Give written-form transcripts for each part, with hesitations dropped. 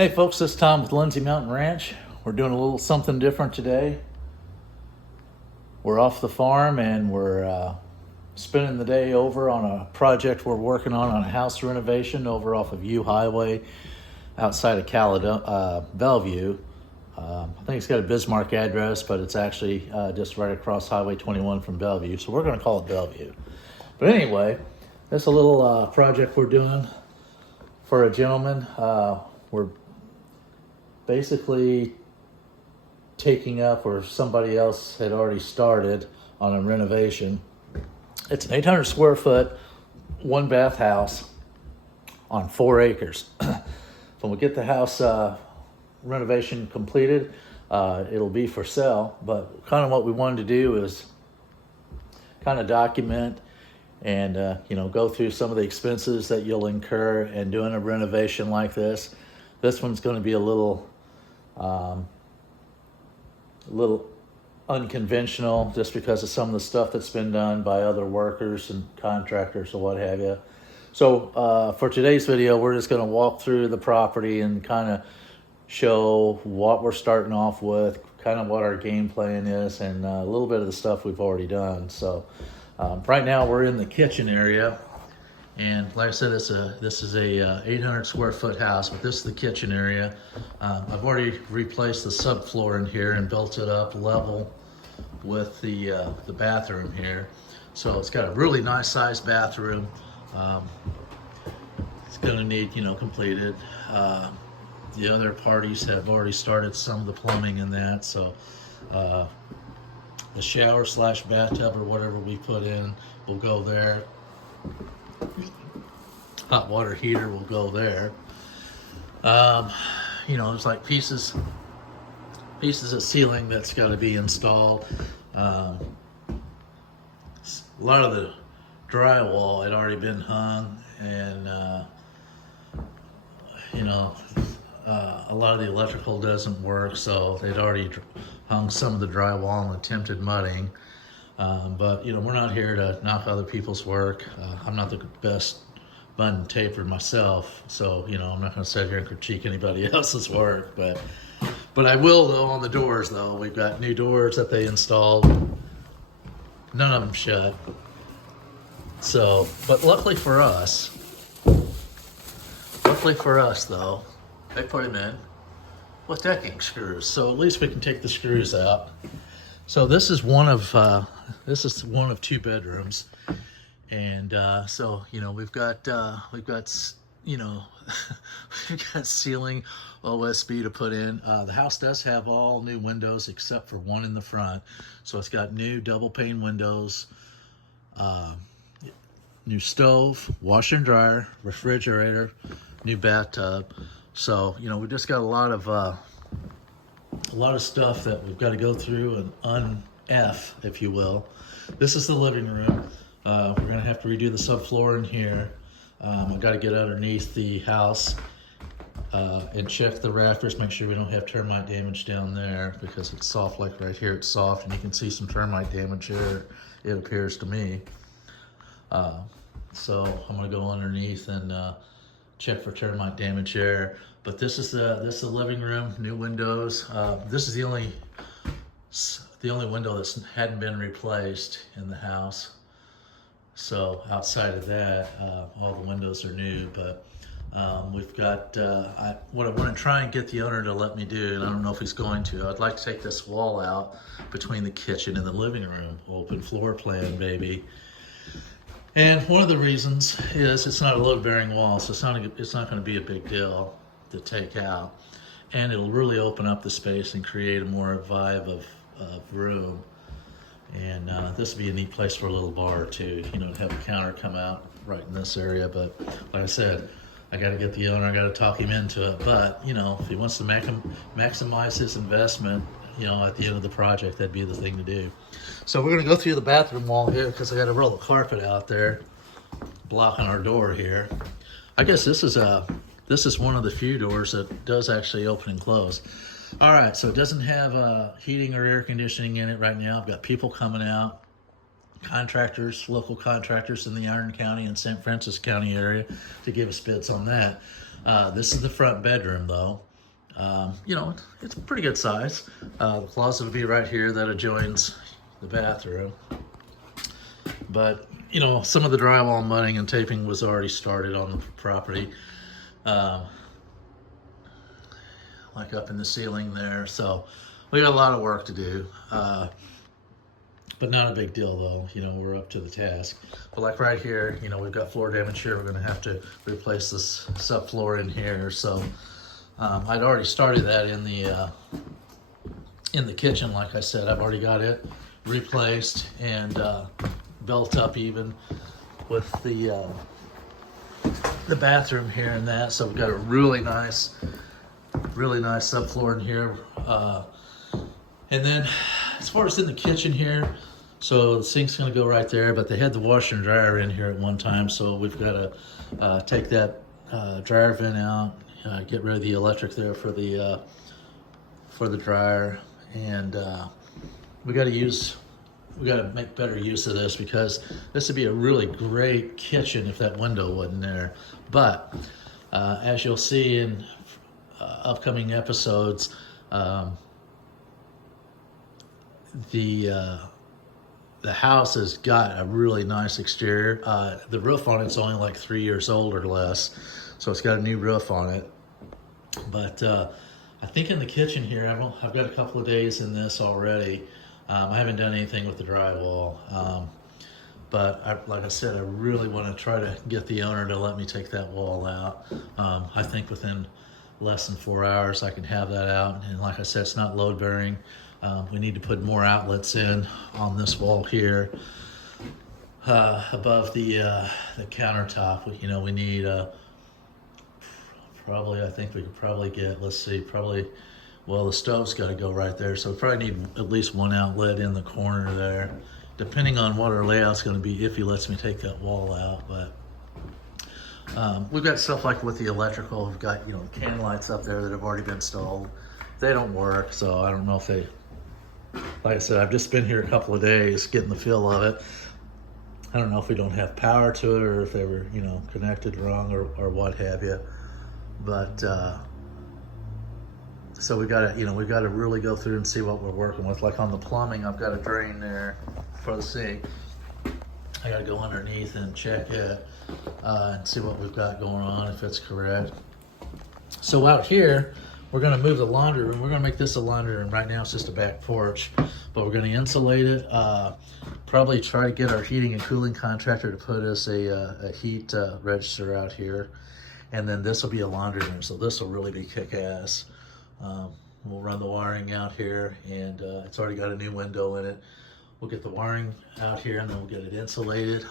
Hey folks, this is Tom with Lindsay Mountain Ranch. We're doing a little something different today. We're off the farm and we're spending the day over on a project we're working on a house renovation over off of U Highway outside of Bellevue. I think it's got a Bismarck address, but it's actually just right across Highway 21 from Bellevue, so we're going to call it Bellevue. But anyway, that's a little project we're doing for a gentleman. We're basically taking up where somebody else had already started on a renovation. It's an 800 square foot, one bath house on 4 acres. When we get the house renovation completed, it'll be for sale. But kind of what we wanted to do is kind of document and go through some of the expenses that you'll incur in doing a renovation like this. This one's going to be a little unconventional just because of some of the stuff that's been done by other workers and contractors or what have you. So for today's video, we're just going to walk through the property and kind of show what we're starting off with, kind of what our game plan is, and a little bit of the stuff we've already done. So right now we're in the kitchen area. And like I said, this is a 800 square foot house, but this is the kitchen area. I've already replaced the subfloor in here and built it up level with the bathroom here. So it's got a really nice sized bathroom. It's gonna need, completed. The other parties have already started some of the plumbing in that. So the shower / bathtub or whatever we put in will go there. Hot water heater will go there. There's like pieces of ceiling that's got to be installed. A lot of the drywall had already been hung, and a lot of the electrical doesn't work, so they'd already hung some of the drywall and attempted mudding. But we're not here to knock other people's work. I'm not the best button taper myself, so I'm not going to sit here and critique anybody else's work. But I will though on the doors. Though we've got new doors that they installed. None of them shut. So, but luckily for us though, they put them in with decking screws, so at least we can take the screws out. So this is one of 2 bedrooms, and so we've got we've got ceiling OSB to put in. The house does have all new windows except for one in the front, so it's got new double pane windows, new stove, washer and dryer, refrigerator, new bathtub. So we just got a lot of stuff that we've got to go through and un-F, if you will. This is the living room. We're gonna have to redo the subfloor in here. I've got to get underneath the house and check the rafters, make sure we don't have termite damage down there, because it's soft. Like right here, it's soft, and you can see some termite damage here, it appears to me. So I'm gonna go underneath and check for termite damage there. But this is the living room, new windows. This is the only window that hadn't been replaced in the house. So outside of that, all the windows are new. But we've got what I want to try and get the owner to let me do, and I don't know if he's going to. I'd like to take this wall out between the kitchen and the living room, open floor plan, baby. And one of the reasons is it's not a load-bearing wall, so it's not going to be a big deal to take out, and it'll really open up the space and create a more vibe of room. And this would be a neat place for a little bar too, to have a counter come out right in this area. But like I said, I got to get the owner, I got to talk him into it. But if he wants to maximize his investment, at the end of the project, that'd be the thing to do. So we're going to go through the bathroom wall here, because I got to roll the carpet out there blocking our door here. I guess this is one of the few doors that does actually open and close. All right, so it doesn't have heating or air conditioning in it right now. I've got people coming out. contractors, local contractors in the Iron County and St. Francis County area to give us bids on that. This is the front bedroom though. You know, it's a pretty good size. The closet will be right here that adjoins the bathroom. But, you know, some of the drywall mudding and taping was already started on the property. Like up in the ceiling there. So we got a lot of work to do. But not a big deal though, you know, we're up to the task. But like right here, you know, we've got floor damage here. We're gonna have to replace this subfloor in here. So I'd already started that in the kitchen. Like I said, I've already got it replaced and built up even with the bathroom here and that. So we've got a really nice subfloor in here. And then as far as in the kitchen here, so the sink's gonna go right there, but they had the washer and dryer in here at one time, so we've got to take that dryer vent out, get rid of the electric there for the dryer, and we got to make better use of this, because this would be a really great kitchen if that window wasn't there. But as you'll see in upcoming episodes, the house has got a really nice exterior. The roof on it's only like 3 years old or less, so it's got a new roof on it. But I think in the kitchen here, I've got a couple of days in this already. I haven't done anything with the drywall, but like I said, I really want to try to get the owner to let me take that wall out. I think within less than 4 hours I can have that out, and like I said, it's not load bearing. We need to put more outlets in on this wall here, above the countertop. You know, we need probably, I think we could probably get, let's see, well, the stove's got to go right there, so we probably need at least one outlet in the corner there, depending on what our layout's going to be, if he lets me take that wall out. But we've got stuff like with the electrical, we've got, you know, can lights up there that have already been installed. They don't work, so I don't know if they, like I said, I've just been here a couple of days getting the feel of it. I don't know if we don't have power to it, or if they were, you know, connected wrong, or what have you. But so we got to really go through and see what we're working with. Like on the plumbing, I've got a drain there for the sink. I got to go underneath and check it and see what we've got going on, if it's correct. So out here, we're going to move the laundry room. We're going to make this a laundry room. Right now it's just a back porch, but we're going to insulate it. Probably try to get our heating and cooling contractor to put us a heat register out here. And then this will be a laundry room, so this will really be kick-ass. We'll run the wiring out here, and it's already got a new window in it. We'll get the wiring out here, and then we'll get it insulated.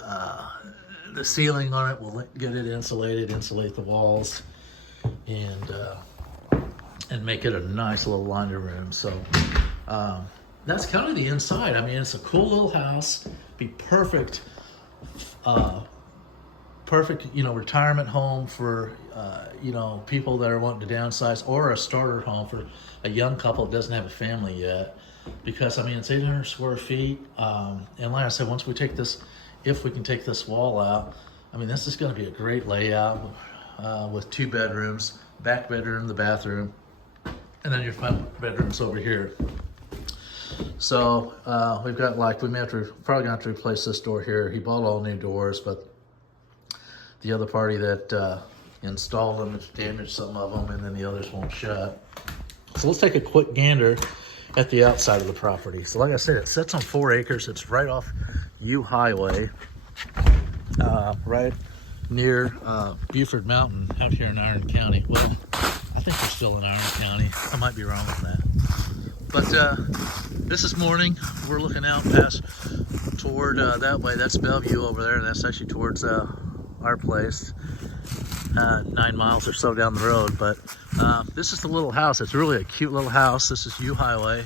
The ceiling on it, we'll get it insulated, insulate the walls, and make it a nice little laundry room. So that's kind of the inside. I mean, it's a cool little house. Be perfect, you know, retirement home for you know, people that are wanting to downsize, or a starter home for a young couple that doesn't have a family yet. Because I mean, it's 800 square feet, and like I said, once we take this, if we can take this wall out, I mean, this is going to be a great layout with 2 bedrooms, back bedroom, the bathroom, and then your front bedroom's over here. So we've got, like, probably gonna have to replace this door here. He bought all new doors, but the other party that installed them has damaged some of them, and then the others won't shut. So let's take a quick gander at the outside of the property. So like I said, it sits on 4 acres. It's right off U Highway, right near Buford Mountain out here in Iron County. Well, I think we're still in Iron County. I might be wrong on that. But this is morning. We're looking out past toward that way. That's Bellevue over there, and that's actually towards our place, 9 miles or so down the road. But this is the little house. It's really a cute little house. This is U Highway.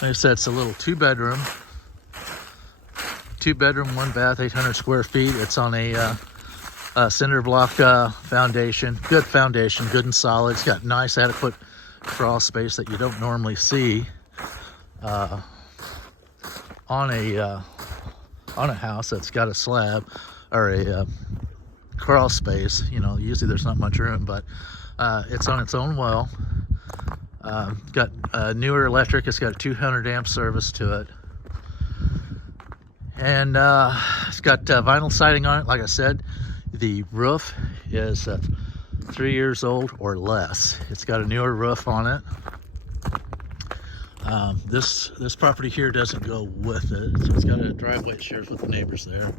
Like I said, it's a little 2-bedroom, 1 bath, 800 square feet. It's on a cinder block foundation. Good foundation, good and solid. It's got nice, adequate crawl space that you don't normally see on a house that's got a slab or a crawl space. You know, usually there's not much room, but it's on its own well. Got newer electric. It's got a 200 amp service to it. And it's got vinyl siding on it. Like I said, the roof is 3 years old or less. It's got a newer roof on it. This property here doesn't go with it. So it's got a driveway it shares with the neighbors there.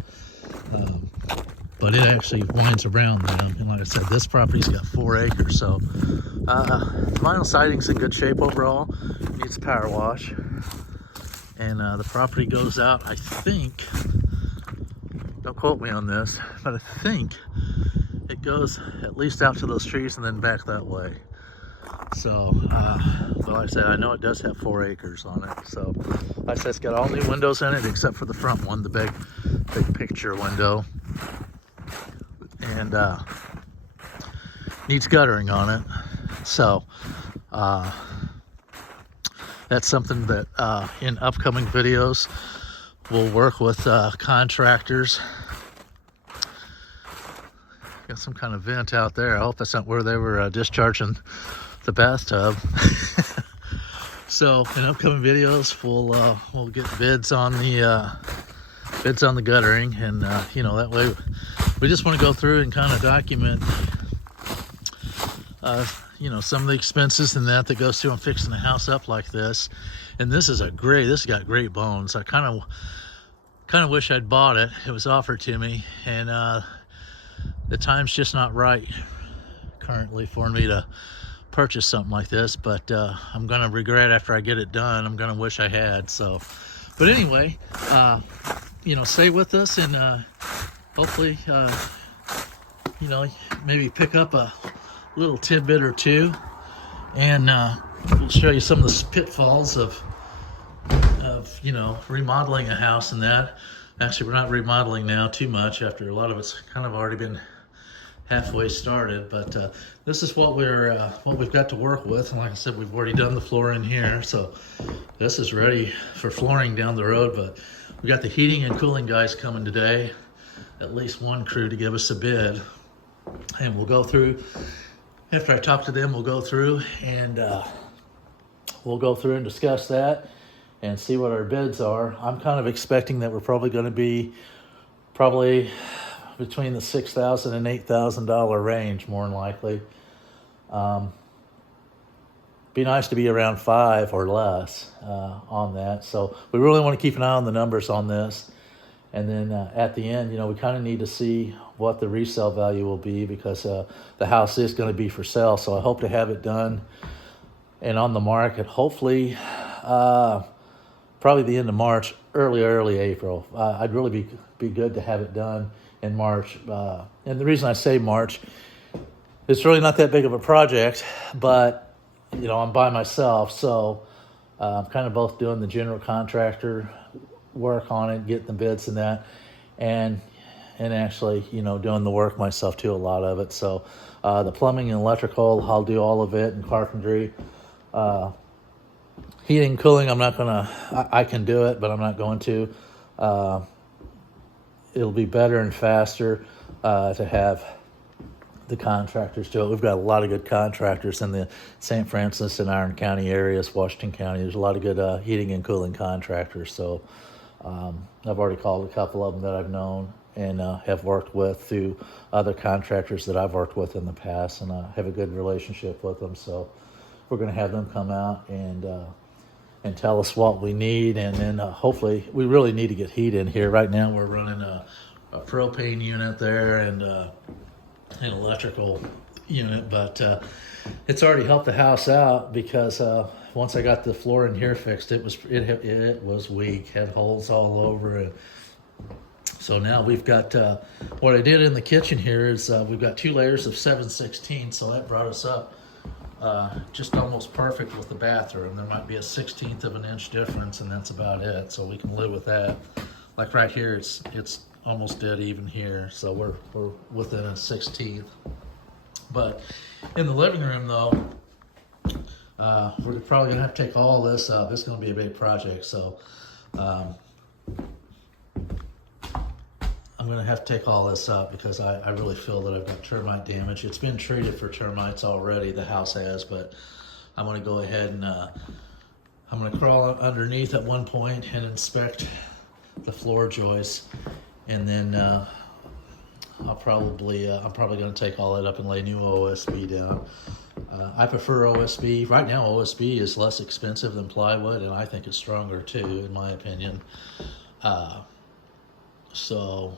But it actually winds around them. And like I said, this property's got 4 acres. So vinyl siding's in good shape overall. Needs a power wash. And the property goes out, I think, don't quote me on this, but I think it goes at least out to those trees and then back that way. So, but like I said, I know it does have 4 acres on it. So, like I said, it's got all new windows in it except for the front one, the big picture window. And needs guttering on it. So, that's something that in upcoming videos we'll work with contractors. Got some kind of vent out there. I hope that's not where they were discharging the bathtub. So in upcoming videos we'll get bids on the guttering, and you know, that way we just want to go through and kind of document you know, some of the expenses and that goes through on fixing the house up like this. And this has got great bones. I kind of wish I'd bought it. It was offered to me, and the time's just not right currently for me to purchase something like this. But I'm gonna regret after I get it done. I'm gonna wish I had. So, but anyway, you know, stay with us, and hopefully, you know, maybe pick up a little tidbit or two, and we'll show you some of the pitfalls of you know, remodeling a house and that. Actually, we're not remodeling now too much after a lot of it's kind of already been halfway started, but this is what we've got to work with. And like I said, we've already done the floor in here, so this is ready for flooring down the road. But we got the heating and cooling guys coming today, at least one crew, to give us a bid, and we'll go through. After I talk to them, we'll go through and discuss that and see what our bids are. I'm kind of expecting that we're probably going to be between the $6,000 and $8,000 range, more than likely. Be nice to be around 5 or less on that. So we really want to keep an eye on the numbers on this. And then at the end, you know, we kind of need to see what the resale value will be, because the house is going to be for sale. So I hope to have it done and on the market, hopefully, probably the end of March, early April. I'd really be good to have it done in March. And the reason I say March, it's really not that big of a project, but, you know, I'm by myself. So I'm kind of both doing the general contractor work on it, getting the bids and that, and actually, you know, doing the work myself too, a lot of it. So the plumbing and electrical, I'll do all of it, and carpentry. Heating and cooling, I can do it, but I'm not going to. It'll be better and faster to have the contractors do it. We've got a lot of good contractors in the St. Francis and Iron County areas, Washington County. There's a lot of good heating and cooling contractors. So I've already called a couple of them that I've known and have worked with through other contractors that I've worked with in the past, and have a good relationship with them. So we're going to have them come out and tell us what we need, and then hopefully, we really need to get heat in here. Right now we're running a propane unit there and an electrical unit, but it's already helped the house out, because once I got the floor in here fixed, it was weak, had holes all over it. So now we've got, what I did in the kitchen here is we've got 2 layers of 7/16, so that brought us up just almost perfect with the bathroom. There might be a 1/16 of an inch difference, and that's about it. So we can live with that. Like right here, it's almost dead even here, so we're within a 1/16. But in the living room, though, we're probably gonna have to take all this out. This is gonna be a big project, so I'm gonna have to take all this out, because I really feel that I've got termite damage. It's been treated for termites already, the house has, but I'm going to go ahead and I'm going to crawl underneath at one point and inspect the floor joists, and then I'm probably going to take all that up and lay new OSB down. I prefer OSB. Right now, OSB is less expensive than plywood, and I think it's stronger too, in my opinion. So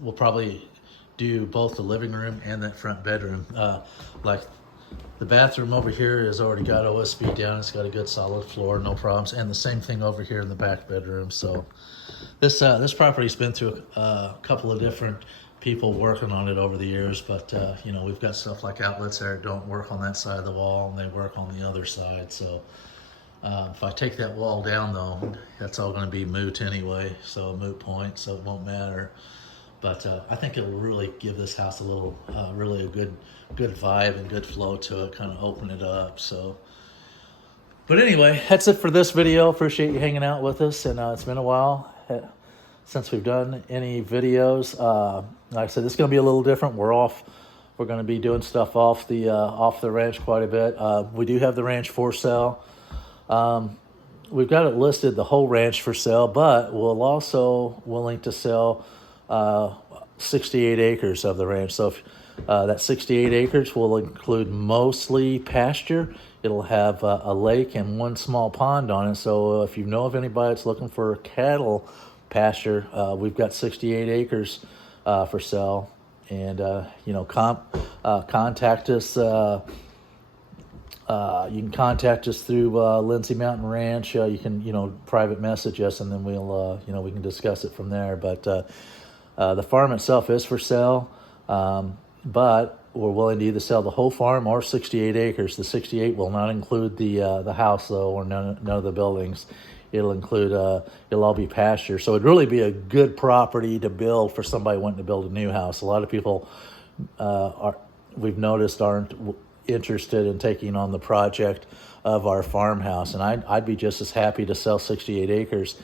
we'll probably do both the living room and that front bedroom. Like the bathroom over here has already got OSB down. It's got a good solid floor, no problems. And the same thing over here in the back bedroom. So this property's been through a couple of different people working on it over the years, but you know, we've got stuff like outlets there that don't work on that side of the wall and they work on the other side. So if I take that wall down though, that's all going to be moot anyway, so a moot point, so it won't matter. But I think it'll really give this house a little, really a good vibe and good flow to it, kind of open it up. So, but anyway, that's it for this video. Appreciate you hanging out with us, and it's been a while since we've done any videos. Like I said, this is going to be a little different. We're going to be doing stuff off the ranch quite a bit. We do have the ranch for sale. We've got it listed, the whole ranch for sale, but we'll also willing to sell 68 acres of the ranch. So if, that 68 acres will include mostly pasture. It'll have a lake and one small pond on it. So if you know of anybody that's looking for cattle pasture, we've got 68 acres for sale. And you know, contact us. You can contact us through Lindsay Mountain Ranch. You can, you know, private message us, and then we'll, you know, we can discuss it from there. But the farm itself is for sale, but we're willing to either sell the whole farm or 68 acres. The 68 will not include the house though, or none of the buildings. It'll include, it'll all be pasture. So it'd really be a good property to build for somebody wanting to build a new house. A lot of people we've noticed aren't interested in taking on the project of our farmhouse, and I'd be just as happy to sell 68 acres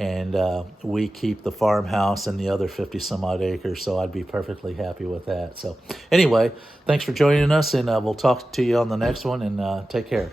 and we keep the farmhouse and the other 50 some odd acres, so I'd be perfectly happy with that. So anyway, thanks for joining us, and we'll talk to you on the next one, and take care.